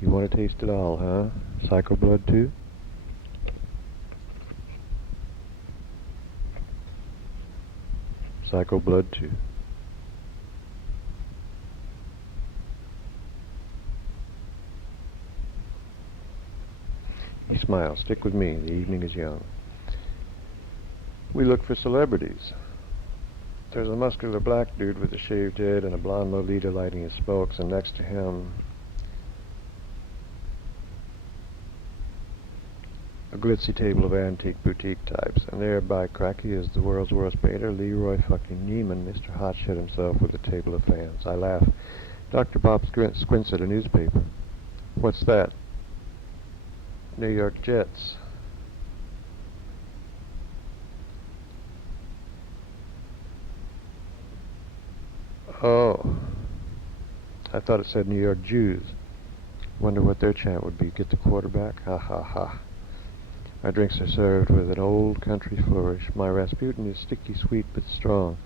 You want to taste it all, huh? Psycho blood too? Psycho blood too. He smiles. Stick with me. The evening is young. We look for celebrities. There's a muscular black dude with a shaved head and a blonde Lolita lighting his spokes, and next to him a glitzy table of antique boutique types, and there by cracky is the world's worst painter, Leroy fucking Neiman, Mr. Hotshot himself with a table of fans. I laugh. Dr. Bob squints at a newspaper. What's that? New York Jets. Oh. I thought it said New York Jews. Wonder what their chant would be. Get the quarterback? Ha ha ha. My drinks are served with an old country flourish. My Rasputin is sticky sweet but strong.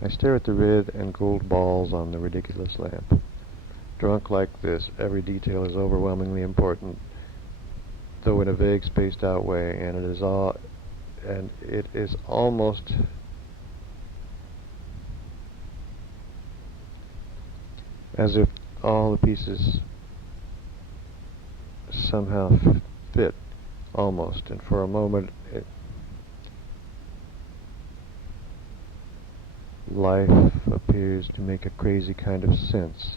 I stare at the red and gold balls on the ridiculous lamp. Drunk like this, every detail is overwhelmingly important, though in a vague, spaced out way, and it is almost as if all the pieces somehow fit, almost, and for a moment life appears to make a crazy kind of sense.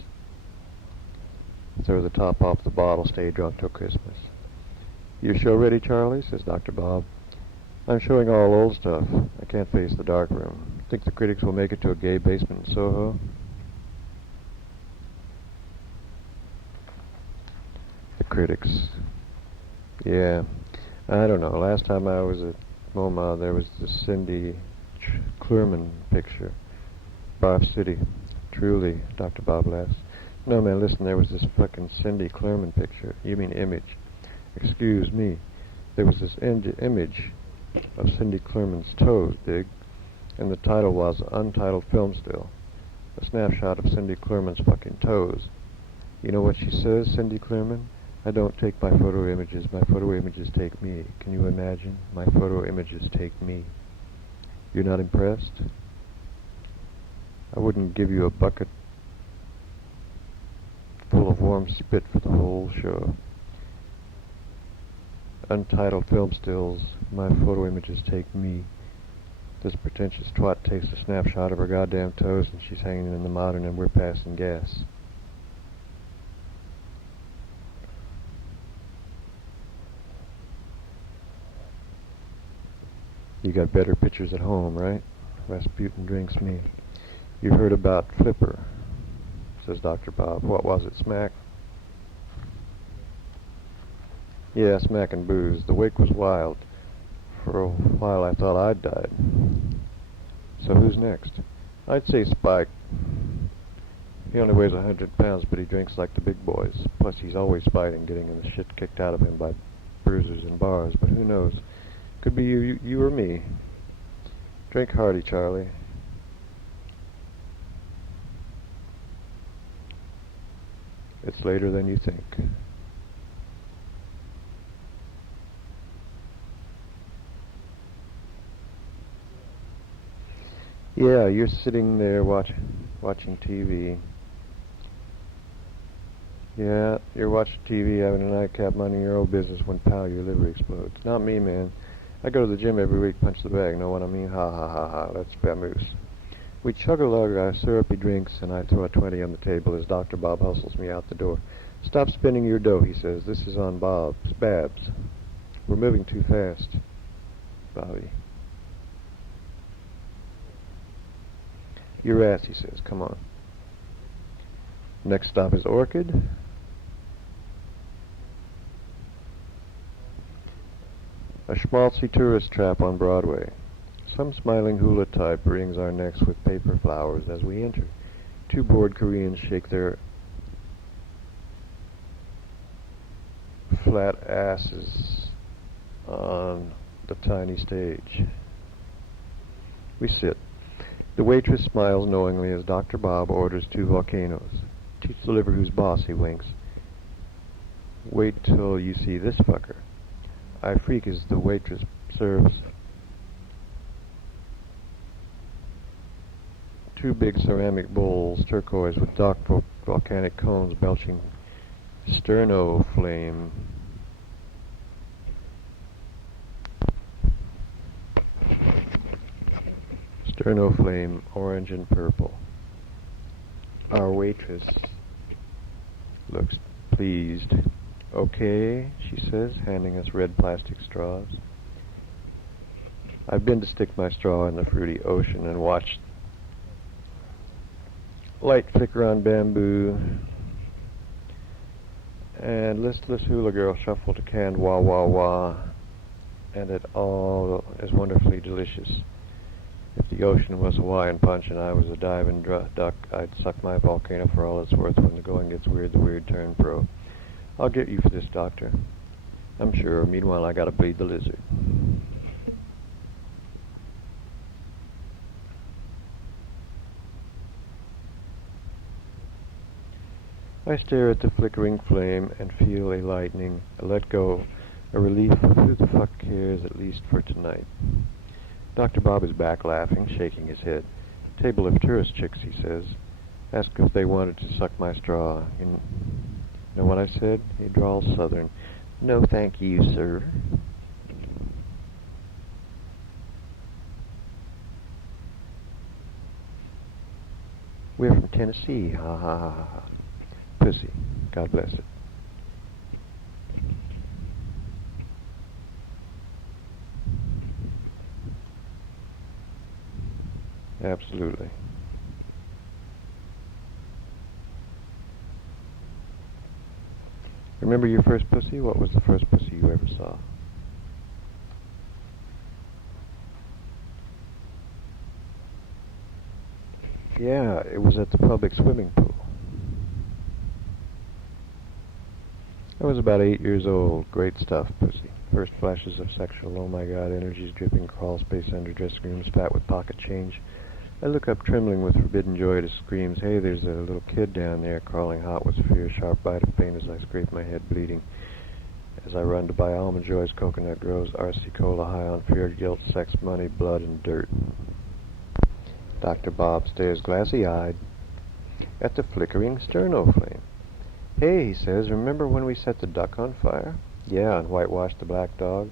Throw the top off the bottle, stay drunk till Christmas. Your show ready, Charlie? Says Dr. Bob. I'm showing all old stuff. I can't face the dark room. Think the critics will make it to a gay basement in Soho? The critics. Yeah. I don't know. Last time I was at MoMA, there was the Cindy Clurman picture. Barf City. Truly, Dr. Bob laughs. No, man, listen, there was this fucking Cindy Clurman picture. You mean image. Excuse me. There was this image of Cindy Clurman's toes, dig? And the title was Untitled Film Still. A snapshot of Cindy Clurman's fucking toes. You know what she says, Cindy Clurman? I don't take my photo images. My photo images take me. Can you imagine? My photo images take me. You're not impressed? I wouldn't give you a bucket full of warm spit for the whole show. Untitled film stills. My photo images take me. This pretentious twat takes a snapshot of her goddamn toes and she's hanging in the modern and we're passing gas. You got better pictures at home, right? Rasputin drinks me. You heard about Flipper, says Dr. Bob. What was it, smack? Yeah, smack and booze. The wake was wild. For a while I thought I'd died. So who's next? I'd say Spike. He only weighs 100 pounds, but he drinks like the big boys. Plus he's always fighting, getting the shit kicked out of him by bruisers and bars. But who knows? Could be you or me. Drink hearty, Charlie. It's later than you think. Yeah, you're sitting there watching TV. Yeah, you're watching TV, having a nightcap, minding your own business when, pow, your liver explodes. Not me, man. I go to the gym every week, punch the bag, know what I mean? Ha ha ha ha, that's vamoose. We chug-a-lug our syrupy drinks, and I throw a 20 on the table as Dr. Bob hustles me out the door. Stop spinning your dough, he says. This is on Babs. We're moving too fast, Bobby. Your ass, he says. Come on. Next stop is Orchid. A schmaltzy tourist trap on Broadway. Some smiling hula type rings our necks with paper flowers as we enter. Two bored Koreans shake their flat asses on the tiny stage. We sit. The waitress smiles knowingly as Dr. Bob orders two volcanoes. Teach the liver who's boss, he winks. Wait till you see this fucker. I freak as the waitress serves two big ceramic bowls, turquoise, with dark volcanic cones belching sterno flame. Sterno flame, orange and purple. Our waitress looks pleased. Okay, she says, handing us red plastic straws. I've been to stick my straw in the fruity ocean and watched light flicker on bamboo and listless hula girl shuffle to canned wah wah wah, and it all is wonderfully delicious. If the ocean was Hawaiian punch and I was a diving duck, I'd suck my volcano for all it's worth. When the going gets weird, the weird turn pro. I'll get you for this, doctor. I'm sure. Meanwhile, I gotta bleed the lizard. I stare at the flickering flame and feel a lightening, a let go, a relief of who the fuck cares, at least for tonight. Dr. Bob is back laughing, shaking his head. Table of tourist chicks, he says. Ask if they wanted to suck my straw. You know what I said? He drawls southern. No, thank you, sir. We're from Tennessee. Ha ha ha ha. Pussy. God bless it. Absolutely. Remember your first pussy? What was the first pussy you ever saw? Yeah, it was at the public swimming pool. I was about 8 years old. Great stuff, pussy. First flashes of sexual, oh my god, energies dripping, crawl space under dressing rooms, fat with pocket change. I look up, trembling with forbidden joy, to screams, hey, there's a little kid down there, crawling hot with fear, sharp bite of pain as I scrape my head, bleeding. As I run to buy Almond Joy's, Coconut Groves, RC Cola, high on fear, guilt, sex, money, blood, and dirt. Dr. Bob stares glassy-eyed at the flickering sterno flame. Hey, he says, remember when we set the duck on fire? Yeah, and whitewashed the black dog?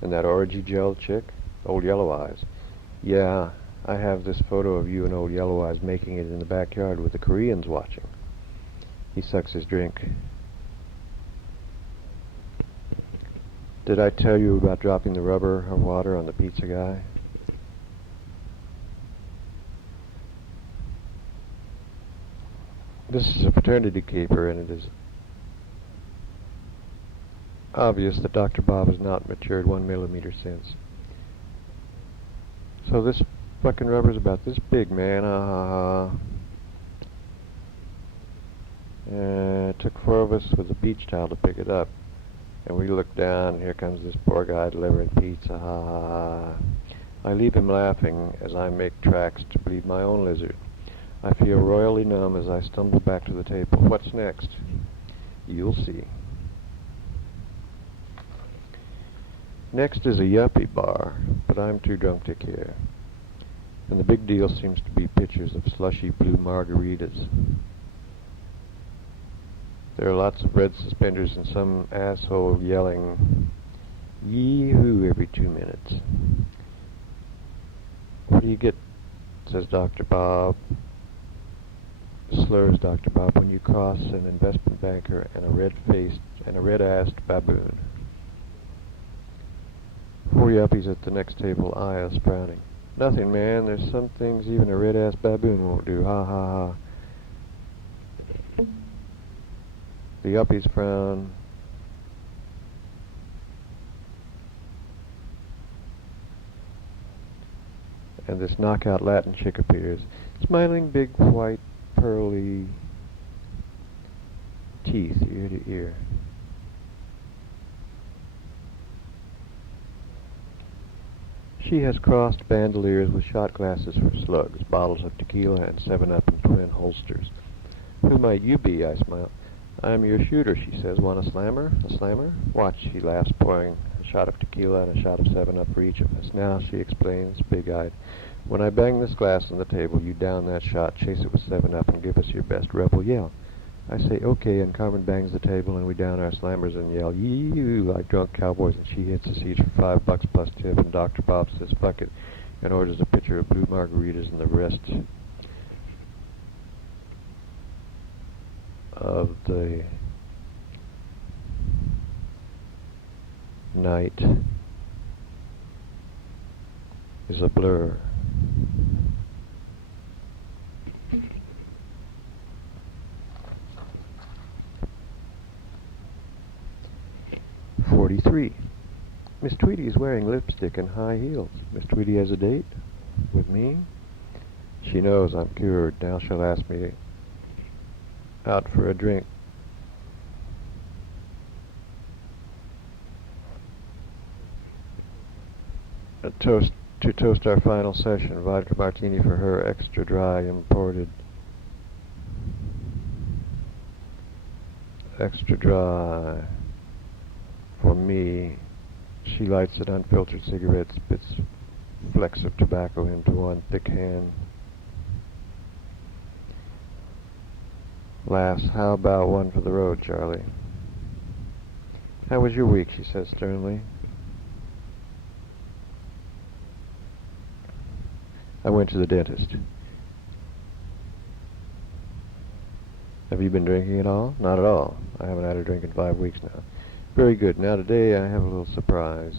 And that orgy gel chick? Old Yellow Eyes. Yeah, I have this photo of you and Old Yellow Eyes making it in the backyard with the Koreans watching. He sucks his drink. Did I tell you about dropping the rubber or water on the pizza guy? This is a fraternity keeper, and it is obvious that Dr. Bob has not matured 1 millimeter since. So this fucking rubber's about this big, man. It took 4 of us with a beach towel to pick it up. And we look down, and here comes this poor guy delivering pizza. I leave him laughing as I make tracks to bleed my own lizard. I feel royally numb as I stumble back to the table. What's next? You'll see. Next is a yuppie bar, but I'm too drunk to care. And the big deal seems to be pictures of slushy blue margaritas. There are lots of red suspenders and some asshole yelling, yee-hoo, every 2 minutes. What do you get, says Dr. Bob, slurs Dr. Bob, when you cross an investment banker and a red-faced and a red-assed baboon? 4 yuppies at the next table eye us frowning. Nothing, man. There's some things even a red-assed baboon won't do. Ha ha ha. The yuppies frown. And this knockout Latin chick appears, smiling big white pearly teeth ear to ear. She has crossed bandoliers with shot glasses for slugs, bottles of tequila, and 7-Up in twin holsters. Who might you be? I smile. I'm your shooter, she says. Want a slammer? A slammer? Watch, he laughs, pouring a shot of tequila and a shot of 7-Up for each of us. Now, she explains, big-eyed, when I bang this glass on the table, you down that shot, chase it with 7-Up, and give us your best rebel yell. I say, okay, and Carmen bangs the table, and we down our slammers and yell, yee like drunk cowboys, and she hits the seats for $5 plus tip, and Dr. Bob says, fuck it, and orders a pitcher of blue margaritas, and the rest of the night is a blur. Miss Tweedy is wearing lipstick and high heels. Miss Tweedy has a date? With me? She knows I'm cured. Now she'll ask me out for a drink. To toast our final session. Vodka martini for her, extra dry, imported. Extra dry for me. She lights an unfiltered cigarette, spits flecks of tobacco into one thick hand. Laughs, how about one for the road, Charlie? How was your week, she says sternly. I went to the dentist. Have you been drinking at all? Not at all. I haven't had a drink in 5 weeks now. Very good. Now today I have a little surprise.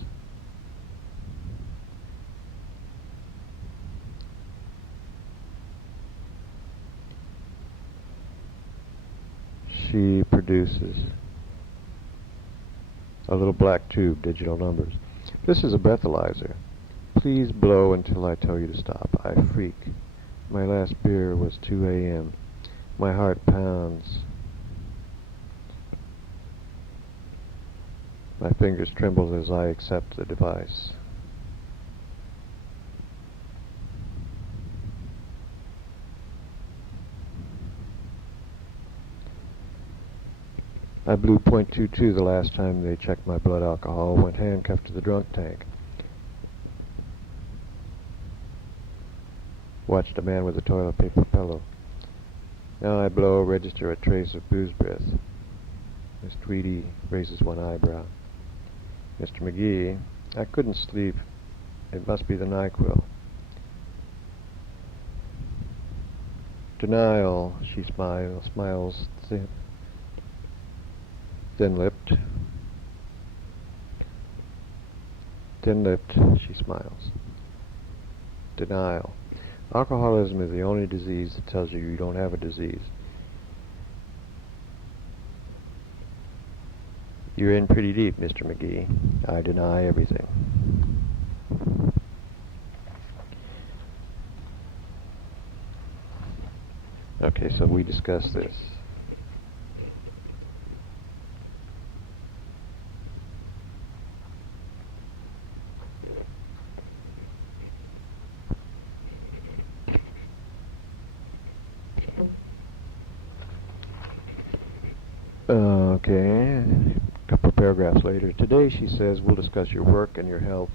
She produces a little black tube, digital numbers. This is a breathalyzer. Please blow until I tell you to stop. I freak. My last beer was 2 a.m. My heart pounds. My fingers tremble as I accept the device. I blew .22 the last time they checked my blood alcohol, went handcuffed to the drunk tank. Watched a man with a toilet paper pillow. Now I blow, register a trace of booze breath. Miss Tweedy raises one eyebrow. Mr. McGee, I couldn't sleep. It must be the NyQuil. Denial, she smiles thin-lipped. Thin-lipped, she smiles. Denial. Alcoholism is the only disease that tells you don't have a disease. You're in pretty deep, Mr. McGee. I deny everything. Okay, so we discussed this. Okay, a couple of paragraphs later. Today, she says, we'll discuss your work and your health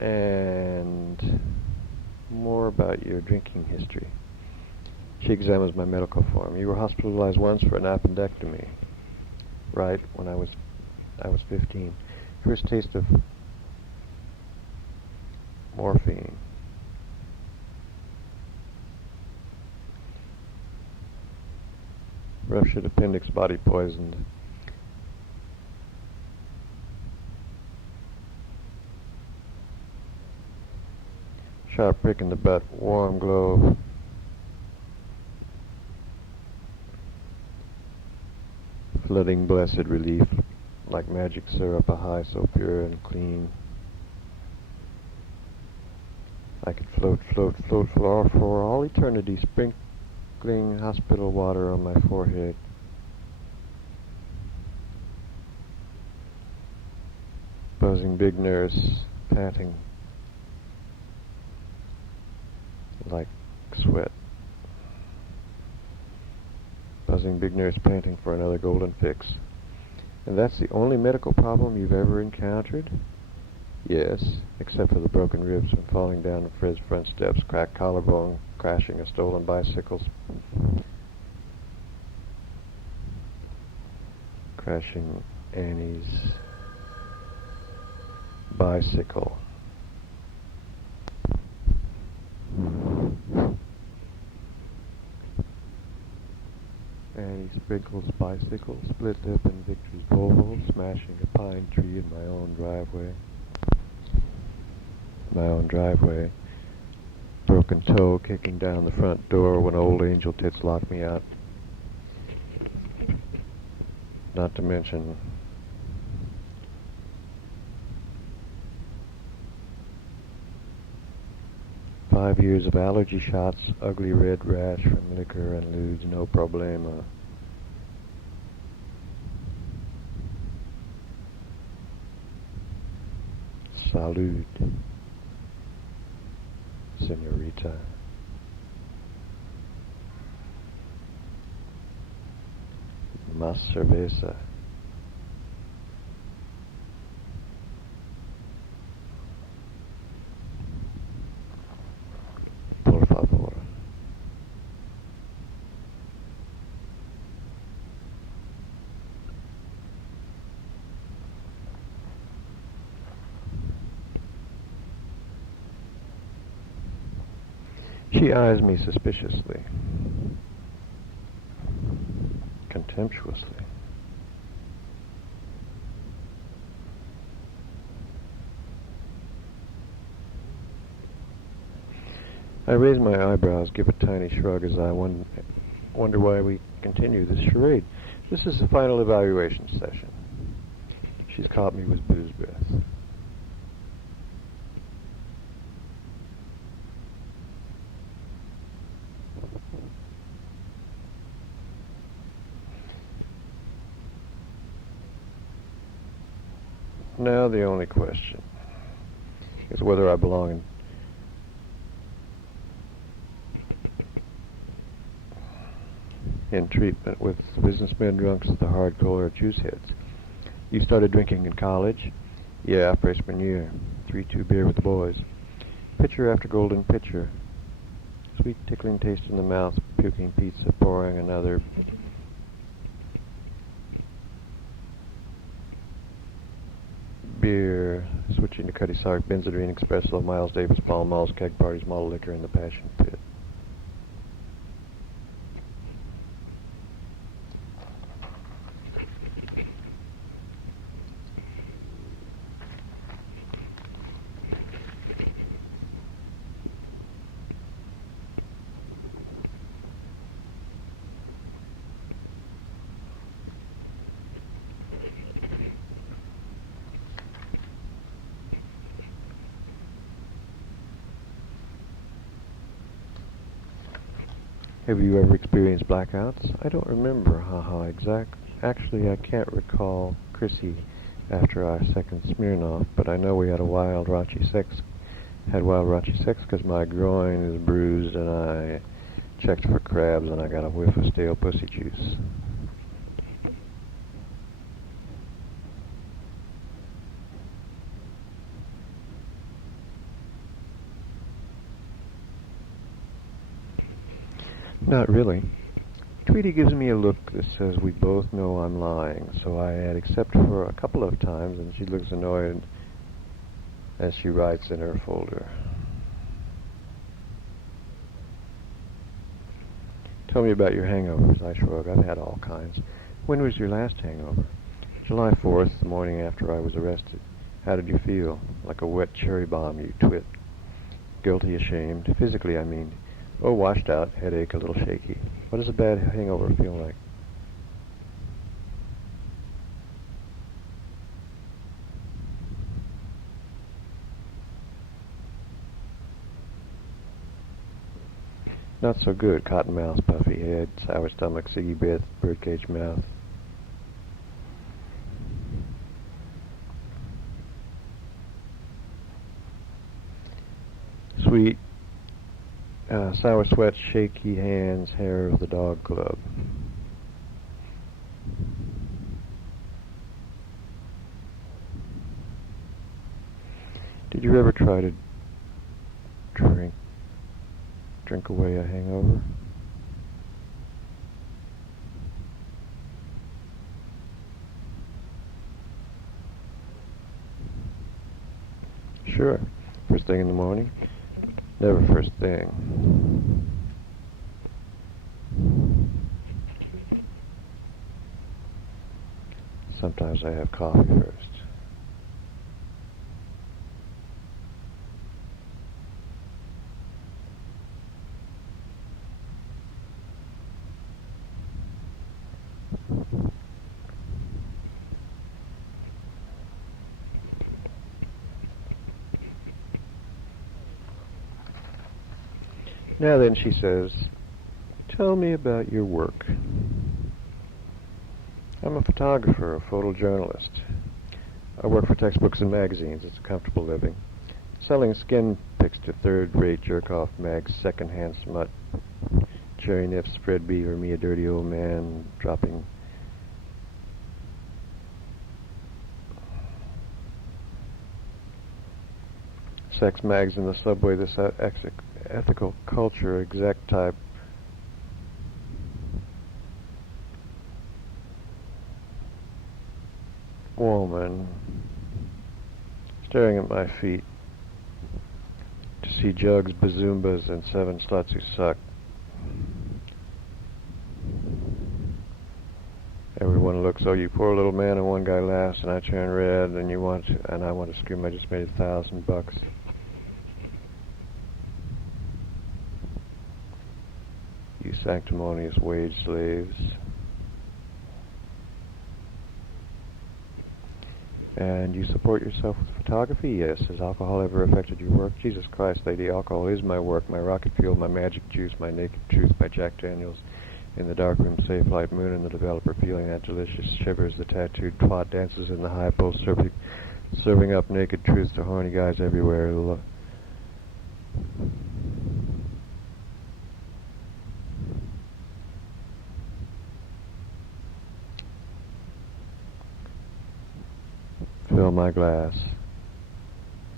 and more about your drinking history. She examines my medical form. You were hospitalized once for an appendectomy, right, when I was 15. First taste of morphine. Ruptured appendix, body poisoned. Sharp prick in the butt, warm glow. Flooding blessed relief, like magic syrup, a high so pure and clean. I could float for all eternity, sprinkling hospital water on my forehead. Buzzing big nurse, panting like sweat. causing big nurse panting for another golden fix. And that's the only medical problem you've ever encountered? Yes, except for the broken ribs when falling down Fred's front steps, cracked collarbone, crashing a stolen bicycle, crashing Annie's bicycle. Annie Sprinkle's bicycle split lip in Victor's Volvo, smashing a pine tree in my own driveway. Broken toe kicking down the front door when old Angel Tits locked me out. Not to mention five years of allergy shots, ugly red rash from liquor and lewds, no problema. Salud, señorita. Más cerveza. Por favor. She eyes me suspiciously, contemptuously. I raise my eyebrows, give a tiny shrug as I wonder why we continue this charade. This is the final evaluation session. She's caught me with booze breath. Now the only question is whether I belong in treatment with businessmen, drunks, the hardcore juice heads. You started drinking in college? Yeah, freshman year. 3-2 beer with the boys. Pitcher after golden pitcher. Sweet tickling taste in the mouth, puking pizza, pouring another. Beer, switching to Cutty Sark, Benzodrine, Espresso, Miles Davis, Pall Malls, keg parties, malt liquor, and the passion pit. Have you ever experienced blackouts? I don't remember, Actually, I can't recall Chrissy after our second Smirnoff, but I know we had wild raunchy sex because my groin is bruised and I checked for crabs and I got a whiff of stale pussy juice. Not really. Tweety gives me a look that says we both know I'm lying, so I add except for a couple of times, and she looks annoyed as she writes in her folder. Tell me about your hangovers, I shrug. I've had all kinds. When was your last hangover? July 4th, the morning after I was arrested. How did you feel? Like a wet cherry bomb, you twit. Guilty, ashamed. Physically, I mean. Oh, washed out, headache, a little shaky. What does a bad hangover feel like? Not so good. Cotton mouth, puffy head, sour stomach, ciggy breath, birdcage mouth. Sweet. Sour sweat, shaky hands, hair of the dog club. you ever try to drink away a hangover? Sure. First thing in the morning? Never first thing. Sometimes I have coffee first. Now then, she says, tell me about your work. I'm a photographer, a photojournalist. I work for textbooks and magazines. It's a comfortable living. Selling skin pics to third-rate jerk-off mags, second-hand smut, cherry nips, Fred B. or me, a dirty old man, dropping sex mags in the subway, this ethical culture, exec type woman staring at my feet to see jugs, bazoombas, and 7 sluts who suck. Everyone looks, oh, you poor little man, and one guy laughs, and I turn red, and I want to scream, I just made $1,000. You sanctimonious wage slaves. And you support yourself with photography? Yes. Has alcohol ever affected your work? Jesus Christ, lady, alcohol is my work, my rocket fuel, my magic juice, my naked truth, my Jack Daniels. In the darkroom, safe light moon, and the developer feeling that delicious shivers, the tattooed twat dances in the high pole, serving up naked truth to horny guys everywhere. Fill my glass.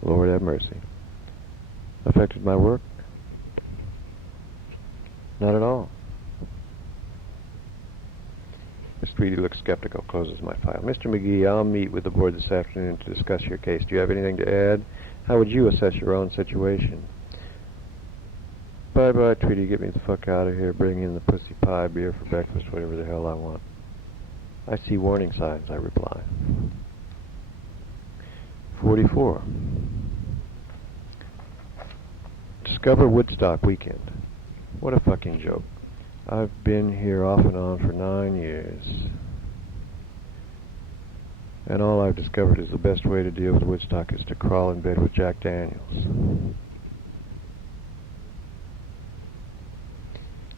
Lord have mercy. Affected my work? Not at all. Miss Tweedy looks skeptical, closes my file. Mr. McGee, I'll meet with the board this afternoon to discuss your case. Do you have anything to add? How would you assess your own situation? Bye-bye, Tweedy. Get me the fuck out of here. Bring in the pussy pie, beer for breakfast, whatever the hell I want. I see warning signs, I reply. 44. Discover Woodstock weekend. What a fucking joke. I've been here off and on for 9 years. And all I've discovered is the best way to deal with Woodstock is to crawl in bed with Jack Daniels.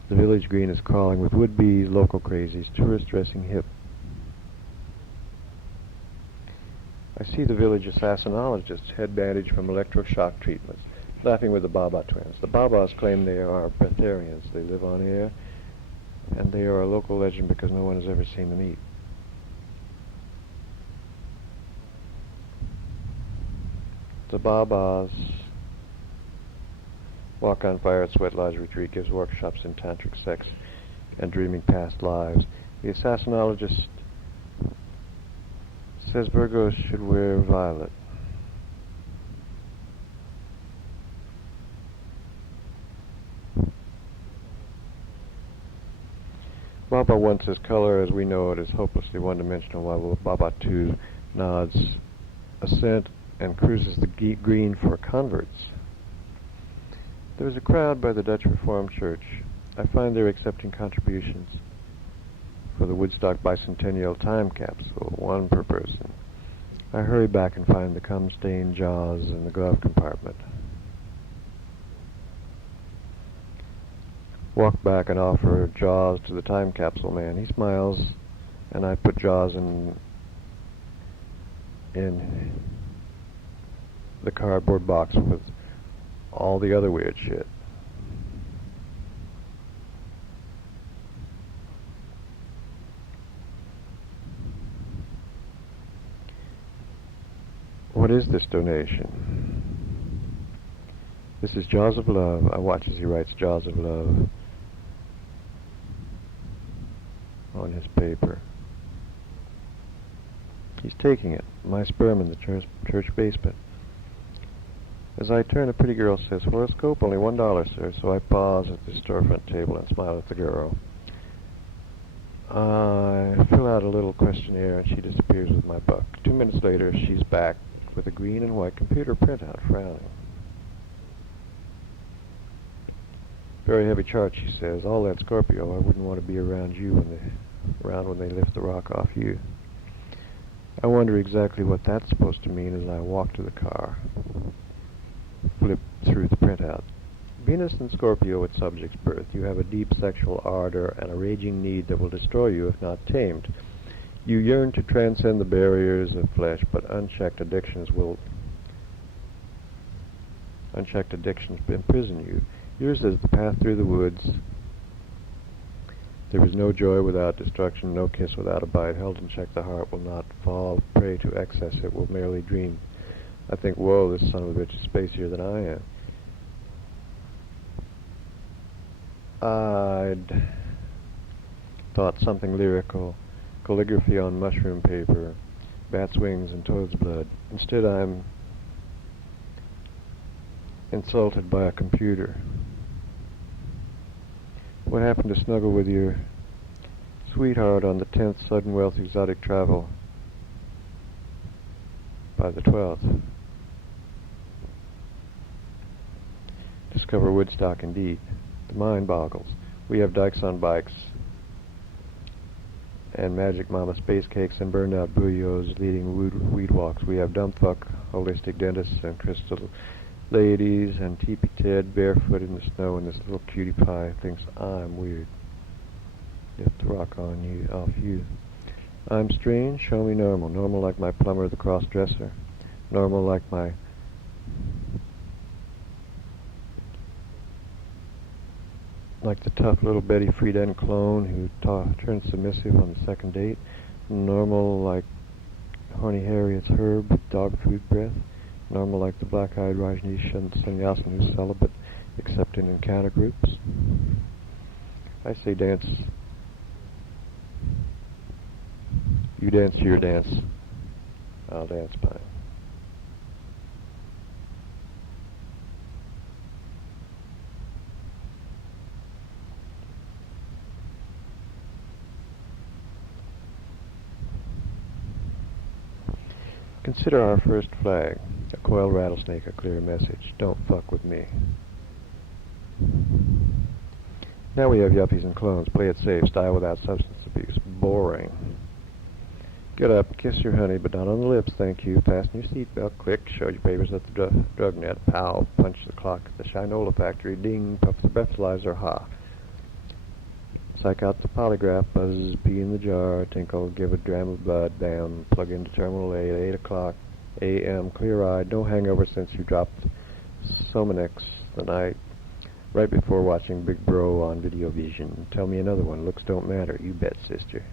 The village green is crawling with would-be local crazies, tourists dressing hip. I see the village assassinologists, head bandaged from electroshock treatments, laughing with the Baba twins. The Babas claim they are breatharians. They live on air, and they are a local legend because no one has ever seen them eat. The Babas walk on fire at Sweat Lodge Retreat, gives workshops in tantric sex and dreaming past lives. The assassinologist says Virgos should wear violet. Baba 1 says color as we know it is hopelessly one-dimensional, while Baba 2 nods assent and cruises the green for converts. There is a crowd by the Dutch Reformed Church. I find they're accepting contributions for the Woodstock Bicentennial Time Capsule, 1 per person. I hurry back and find the cum-stained jaws in the glove compartment. Walk back and offer jaws to the time capsule man. He smiles, and I put jaws in the cardboard box with all the other weird shit. What is this donation? This is Jaws of Love. I watch as he writes Jaws of Love on his paper. He's taking it. My sperm in the church basement. As I turn, a pretty girl says, "Horoscope, only $1, sir." So I pause at the storefront table and smile at the girl. I fill out a little questionnaire and she disappears with my buck. 2 minutes later, she's back with a green and white computer printout, frowning. "Very heavy chart," she says. "All that Scorpio. I wouldn't want to be around you when they lift the rock off you." I wonder exactly what that's supposed to mean as I walk to the car. Flip through the printout. Venus and Scorpio at subject's birth. You have a deep sexual ardor and a raging need that will destroy you if not tamed. You yearn to transcend the barriers of flesh, but unchecked addictions imprison you. Yours is the path through the woods. There is no joy without destruction, no kiss without a bite. Held in check, the heart will not fall prey to excess, it will merely dream. I think, whoa, this son of a bitch is spacier than I am. I'd thought something lyrical, calligraphy on mushroom paper, bat's wings and toad's blood. Instead, I'm insulted by a computer. What happened to snuggle with your sweetheart on the 10th sudden wealth exotic travel by the 12th? Discover Woodstock indeed. The mind boggles. We have dykes on bikes and Magic Mama space cakes and burned out bouillots leading weed walks. We have dumb fuck holistic dentists and crystal ladies and Teepee Ted barefoot in the snow, and this little cutie pie thinks I'm weird. Lift the rock off you. I'm strange, show me normal. Normal like my plumber, the cross-dresser. Normal like my the tough little Betty Friedan clone who turned submissive on the second date. Normal like horny Harriet's Herb with dog food breath. Normal like the black-eyed Rajneesh Sannyasin who's celibate except in encounter groups. I say dance. You dance your dance. I'll dance mine. Consider our first flag. A coiled rattlesnake, a clear message. Don't fuck with me. Now we have yuppies and clones. Play it safe. Style without substance abuse. Boring. Get up. Kiss your honey, but not on the lips, thank you. Fasten your seatbelt. Click. Show your papers at the drug net. Pow. Punch the clock at the Shinola factory. Ding. Puff the breathalyzer. Ha. Psych out the polygraph. Buzz. Pee in the jar. Tinkle. Give a dram of blood. Bam. Plug into terminal 8 at 8 o'clock a.m. Clear-eyed. No hangover since you dropped Somanex the night right before watching Big Bro on Video Vision. Tell me another one. Looks don't matter. You bet, sister.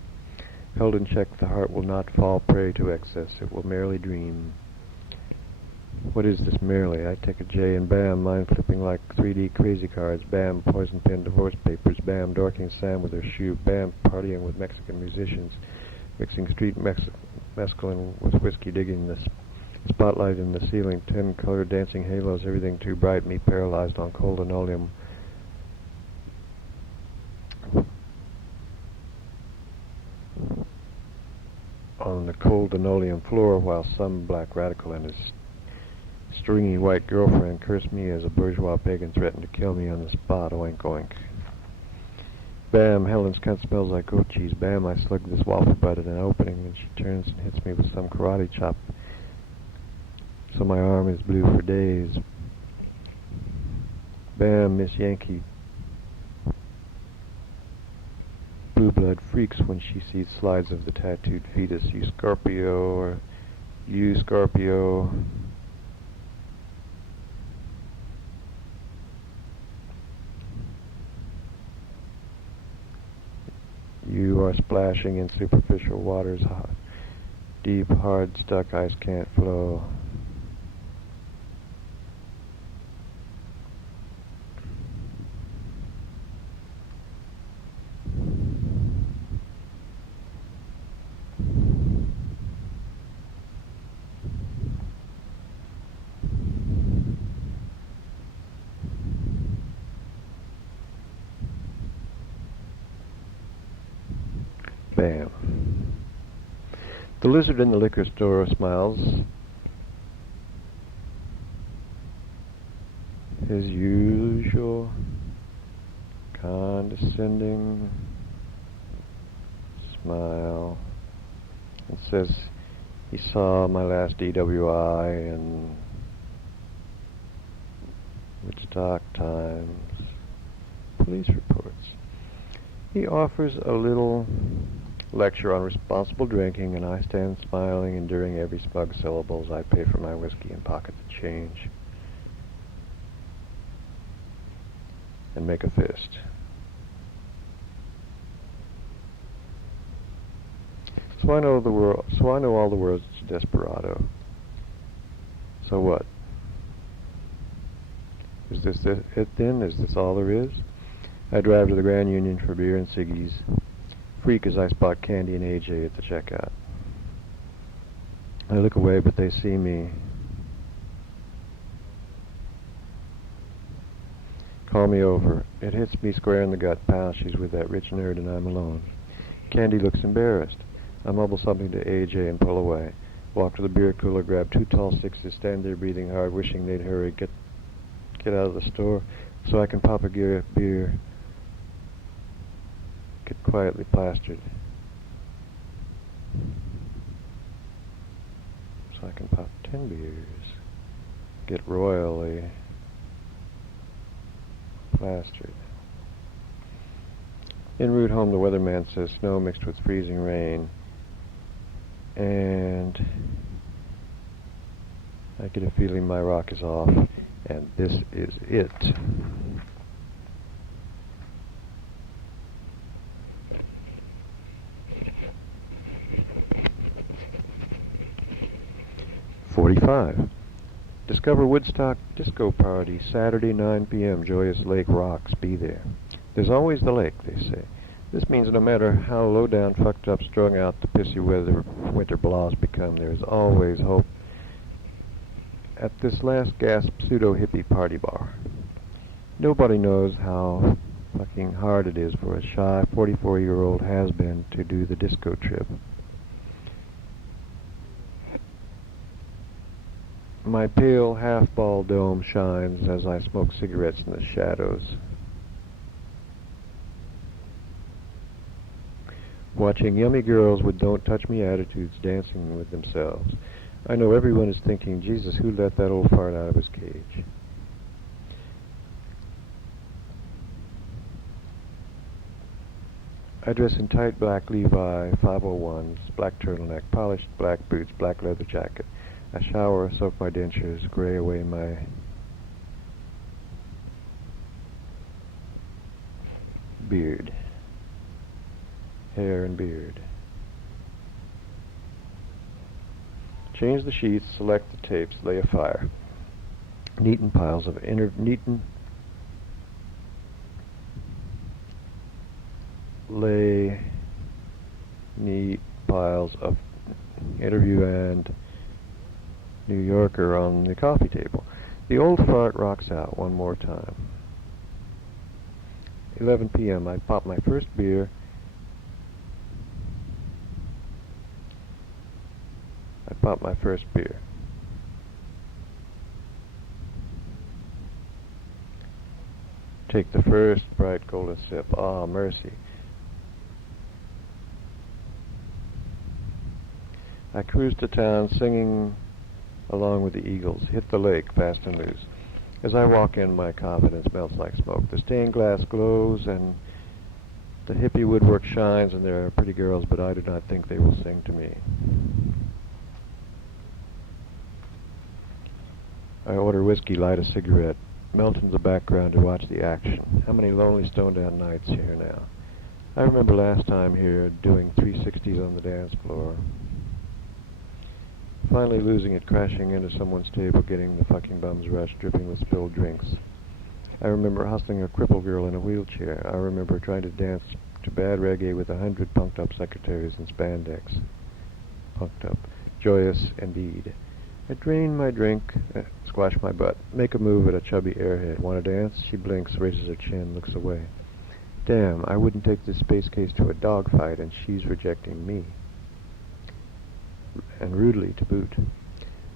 Held in check, the heart will not fall prey to excess. It will merely dream. What is this merely? I take a J and bam, mind flipping like 3D crazy cards. Bam, poison pen divorce papers. Bam, dorking Sam with her shoe. Bam, partying with Mexican musicians. Mixing street mescaline with whiskey, digging this spotlight in the ceiling. 10 colored dancing halos, everything too bright. Me paralyzed on cold linoleum. On the cold linoleum floor, while some black radical and his stringy white girlfriend cursed me as a bourgeois pagan threatened to kill me on the spot. Oink oink. Bam, Helen's cunt smells like goat cheese. Bam, I slug this waffle butt at an opening, and she turns and hits me with some karate chop. So my arm is blue for days. Bam, Miss Yankee. Blue blood freaks when she sees slides of the tattooed fetus. You Scorpio, or you Scorpio. You are splashing in superficial waters. Deep, hard, stuck ice can't flow. Bam. The lizard in the liquor store smiles. His usual condescending smile, and says he saw my last DWI in Woodstock Times police reports. He offers a little lecture on responsible drinking, and I stand smiling, enduring every smug syllable as I pay for my whiskey and pocket the change and make a fist. So I know all the words to Desperado. So what? Is this it then? Is this all there is? I drive to the Grand Union for beer and ciggies. Freak as I spot Candy and AJ at the checkout. I look away, but they see me. Call me over. It hits me square in the gut. Pal, she's with that rich nerd and I'm alone. Candy looks embarrassed. I mumble something to AJ and pull away. Walk to the beer cooler, grab two tall sixes, stand there breathing hard, wishing they'd hurry, get out of the store so I can pop a beer, get quietly plastered. So I can pop 10 beers, get royally plastered. En route home, the weatherman says snow mixed with freezing rain, and I get a feeling my rock is off, and this is it. '45. Discover Woodstock Disco Party, Saturday 9 p.m. Joyous Lake Rocks. Be there. There's always the lake, they say. This means no matter how low down, fucked up, strung out the pissy winter blahs become, there's always hope at this last gasp pseudo-hippie party bar. Nobody knows how fucking hard it is for a shy 44-year-old has-been to do the disco trip. My pale half-ball dome shines as I smoke cigarettes in the shadows, watching yummy girls with don't-touch-me attitudes dancing with themselves. I know everyone is thinking, Jesus, who let that old fart out of his cage? I dress in tight black Levi 501s, black turtleneck, polished black boots, black leather jacket. I shower, soak my dentures, gray away my beard, hair and beard. Change the sheets, select the tapes, lay a fire. Neaten piles of neat piles of Interview and New Yorker on the coffee table. The old fart rocks out one more time. 11 p.m. I pop my first beer. Take the first bright golden sip. Ah, mercy. I cruise to town singing along with the Eagles. Hit the lake fast and loose. As I walk in, my confidence melts like smoke. The stained glass glows and the hippie woodwork shines, and there are pretty girls, but I do not think they will sing to me. I order whiskey, light a cigarette, melt into the background to watch the action. How many lonely stoned-out nights here now? I remember last time here doing 360s on the dance floor. Finally losing it, crashing into someone's table, getting the fucking bum's rush, dripping with spilled drinks. I remember hustling a crippled girl in a wheelchair. I remember trying to dance to bad reggae with 100 punked-up secretaries in spandex. Punked up. Joyous indeed. I drain my drink, squash my butt, make a move at a chubby airhead. Want to dance? She blinks, raises her chin, looks away. Damn, I wouldn't take this space case to a dogfight, and she's rejecting me. And rudely to boot.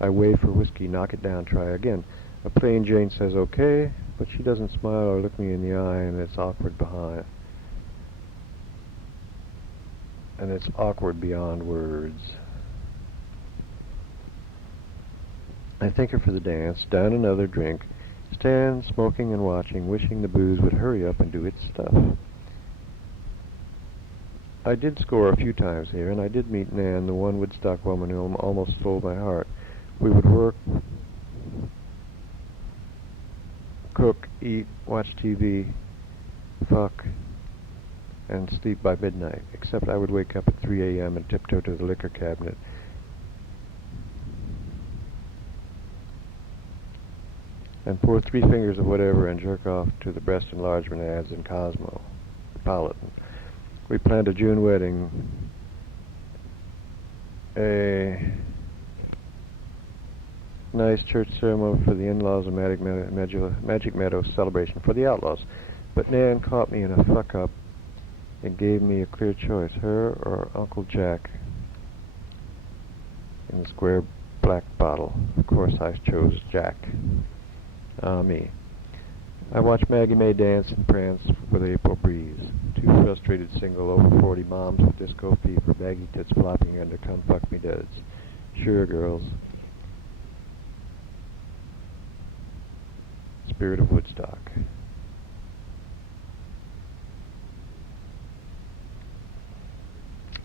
I wave for whiskey, knock it down, try again. A plain Jane says okay, but she doesn't smile or look me in the eye, and it's awkward behind. And it's awkward beyond words. I thank her for the dance, down another drink, stand smoking and watching, wishing the booze would hurry up and do its stuff. I did score a few times here, and I did meet Nan, the one Woodstock woman who almost stole my heart. We would work, cook, eat, watch TV, fuck, and sleep by midnight, except I would wake up at 3 a.m. and tiptoe to the liquor cabinet. And pour 3 fingers of whatever and jerk off to the breast enlargement ads in Cosmopolitan. We planned a June wedding, a nice church ceremony for the in-laws of Magic Meadow celebration for the outlaws. But Nan caught me in a fuck-up and gave me a clear choice, her or Uncle Jack in the square black bottle. Of course I chose Jack. Me. I watched Maggie May dance and prance with April breeze. 2 frustrated single over 40 moms with disco fever, baggy tits flopping under come fuck me duds. Sure, girls. Spirit of Woodstock.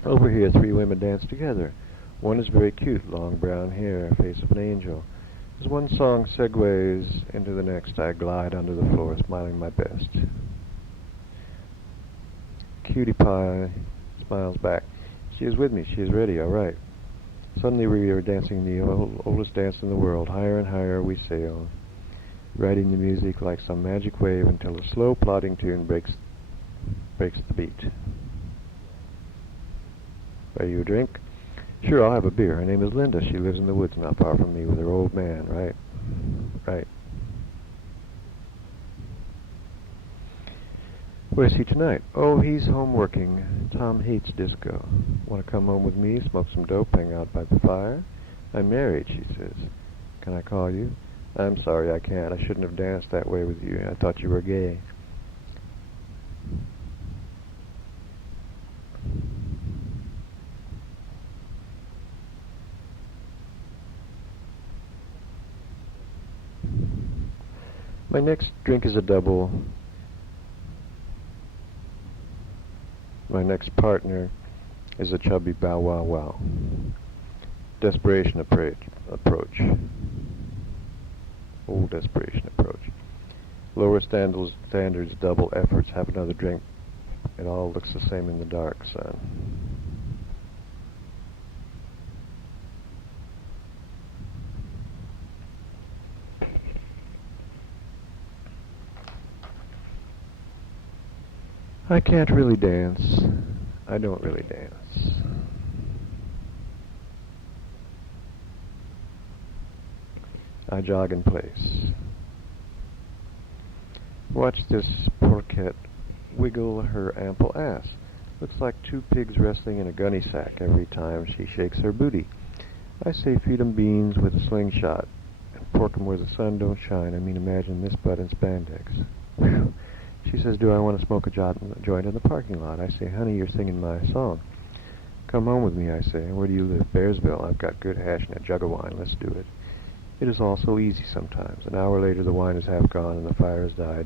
Over here, 3 women dance together. One is very cute, long brown hair, face of an angel. As one song segues into the next, I glide under the floor, smiling my best. Cutie Pie smiles back. She is with me. She is ready. All right. Suddenly we are dancing the oldest dance in the world. Higher and higher we sail, riding the music like some magic wave until a slow, plodding tune breaks the beat. Buy you a drink? Sure, I'll have a beer. Her name is Linda. She lives in the woods not far from me with her old man, right? Right. Where's he tonight? Oh, he's home working. Tom hates disco. Want to come home with me, smoke some dope, hang out by the fire? I'm married, she says. Can I call you? I'm sorry, I can't. I shouldn't have danced that way with you. I thought you were gay. My next drink is a double. My next partner is a chubby bow wow wow. Desperation approach. Old desperation approach. Lower standards, double efforts, have another drink. It all looks the same in the dark, son. I can't really dance. I don't really dance. I jog in place. Watch this porkette wiggle her ample ass. Looks like 2 pigs wrestling in a gunny sack every time she shakes her booty. I say feed 'em beans with a slingshot and pork 'em where the sun don't shine. I mean, imagine this butt in spandex. Whew. She says, do I want to smoke a joint in the parking lot? I say, honey, you're singing my song. Come home with me, I say. Where do you live? Bearsville. I've got good hash and a jug of wine. Let's do it. It is all so easy sometimes. An hour later, the wine is half gone and the fire has died.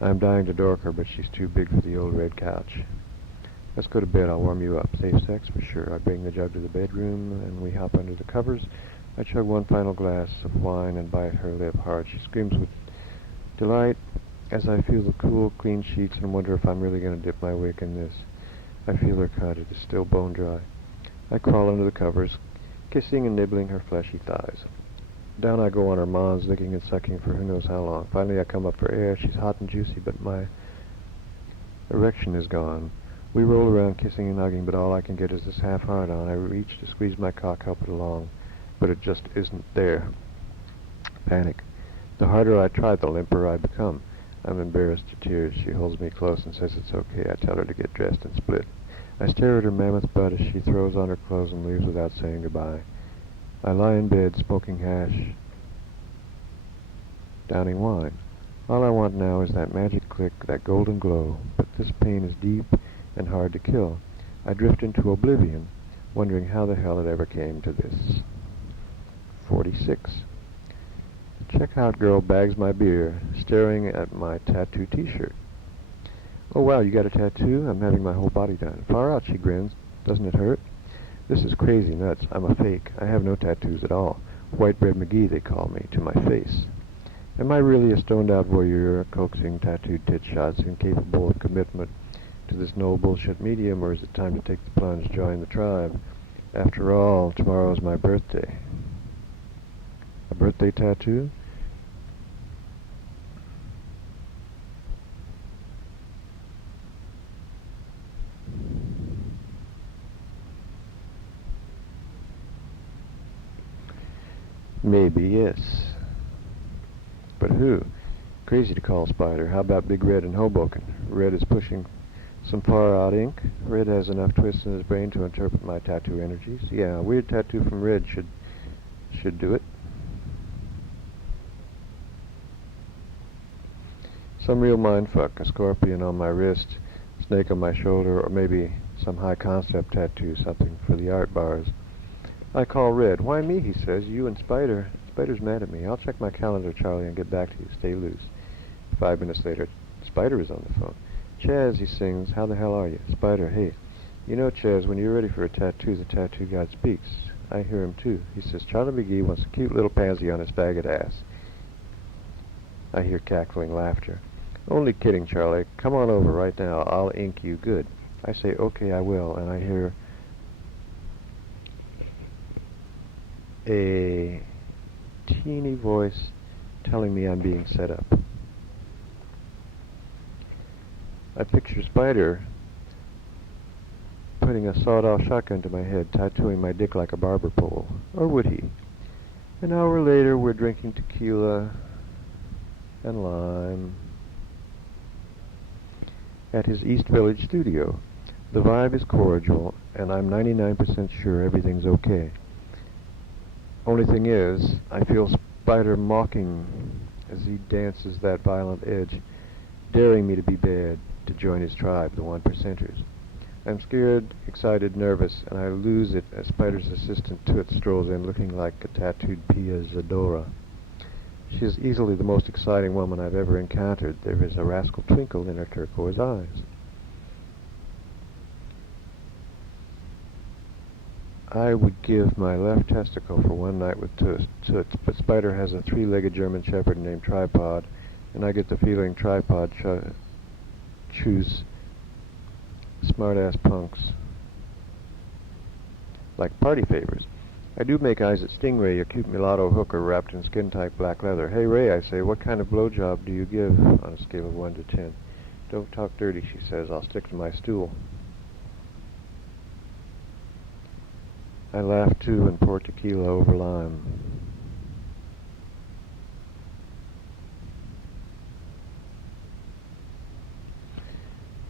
I'm dying to dork her, but she's too big for the old red couch. Let's go to bed. I'll warm you up. Safe sex for sure. I bring the jug to the bedroom, and we hop under the covers. I chug one final glass of wine and bite her lip hard. She screams with delight as I feel the cool, clean sheets and wonder if I'm really going to dip my wick in this. I feel her cut. It is still bone dry. I crawl under the covers, kissing and nibbling her fleshy thighs. Down I go on her mons, licking and sucking for who knows how long. Finally I come up for air. She's hot and juicy, but my erection is gone. We roll around kissing and hugging, but all I can get is this half hard on. I reach to squeeze my cock, help it along, but it just isn't there. Panic. The harder I try, the limper I become. I'm embarrassed to tears. She holds me close and says it's okay. I tell her to get dressed and split. I stare at her mammoth butt as she throws on her clothes and leaves without saying goodbye. I lie in bed, smoking hash, downing wine. All I want now is that magic click, that golden glow, but this pain is deep and hard to kill. I drift into oblivion, wondering how the hell it ever came to this. 46. The checkout girl bags my beer, staring at my tattoo t-shirt. Oh wow, you got a tattoo? I'm having my whole body done. Far out, she grins. Doesn't it hurt? This is crazy nuts. I'm a fake. I have no tattoos at all. White Bread McGee, they call me, to my face. Am I really a stoned-out voyeur, coaxing tattooed tit shots, incapable of commitment to this no bullshit medium, or is it time to take the plunge, join the tribe? After all, tomorrow is my birthday. A birthday tattoo? Maybe, yes. But who? Crazy to call Spider. How about Big Red in Hoboken? Red is pushing some far-out ink. Red has enough twists in his brain to interpret my tattoo energies. Yeah, a weird tattoo from Red should do it. Some real mindfuck. A scorpion on my wrist, snake on my shoulder, or maybe some high-concept tattoo, something for the art bars. I call Red. Why me, he says. You and Spider. Spider's mad at me. I'll check my calendar, Charlie, and get back to you. Stay loose. 5 minutes later, Spider is on the phone. Chaz, he sings, how the hell are you? Spider, hey. You know, Chaz, when you're ready for a tattoo, the tattoo god speaks. I hear him, too. He says, Charlie McGee wants a cute little pansy on his faggot ass. I hear cackling laughter. Only kidding, Charlie. Come on over right now. I'll ink you good. I say, okay, I will, and I hear a teeny voice telling me I'm being set up. I picture Spider putting a sawed-off shotgun to my head, tattooing my dick like a barber pole. Or would he? An hour later, we're drinking tequila and lime at his East Village studio. The vibe is cordial, and I'm 99% sure everything's okay. Only thing is, I feel Spider mocking as he dances that violent edge, daring me to be bad, to join his tribe, the 1%ers. I'm scared, excited, nervous, and I lose it as Spider's assistant Toot strolls in looking like a tattooed Pia Zadora. She is easily the most exciting woman I've ever encountered. There is a rascal twinkle in her turquoise eyes. I would give my left testicle for one night with Toots, but Spider has a 3-legged German Shepherd named Tripod, and I get the feeling Tripod choose smart-ass punks like party favors. I do make eyes at Stingray, a cute mulatto hooker wrapped in skin-tight black leather. Hey, Ray, I say, what kind of blowjob do you give on a scale of 1 to 10? Don't talk dirty, she says. I'll stick to my stool. I laugh, too, and pour tequila over lime.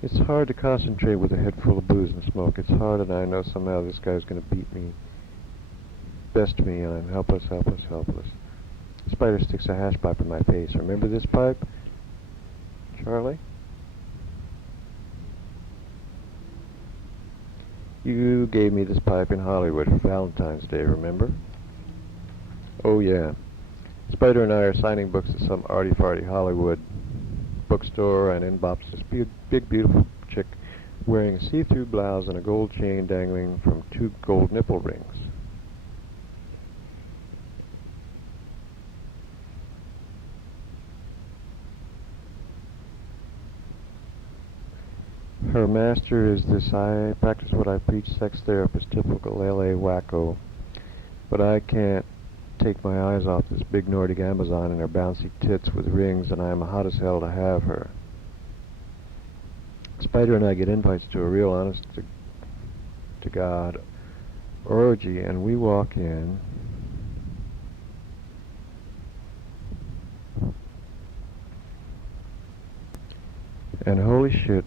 It's hard to concentrate with a head full of booze and smoke. It's hard, and I know somehow this guy's going to beat me, best me, and I'm helpless, helpless, helpless. Spider sticks a hash pipe in my face. Remember this pipe, Charlie? You gave me this pipe in Hollywood for Valentine's Day, remember? Oh, yeah. Spider and I are signing books at some arty-farty Hollywood bookstore, and in bops this big, beautiful chick wearing a see-through blouse and a gold chain dangling from 2 gold nipple rings. Her master is this I practice what I preach sex therapist, typical LA wacko. But I can't take my eyes off this big Nordic Amazon and her bouncy tits with rings, and I am hot as hell to have her. Spider and I get invites to a real honest to God orgy, and we walk in. And holy shit,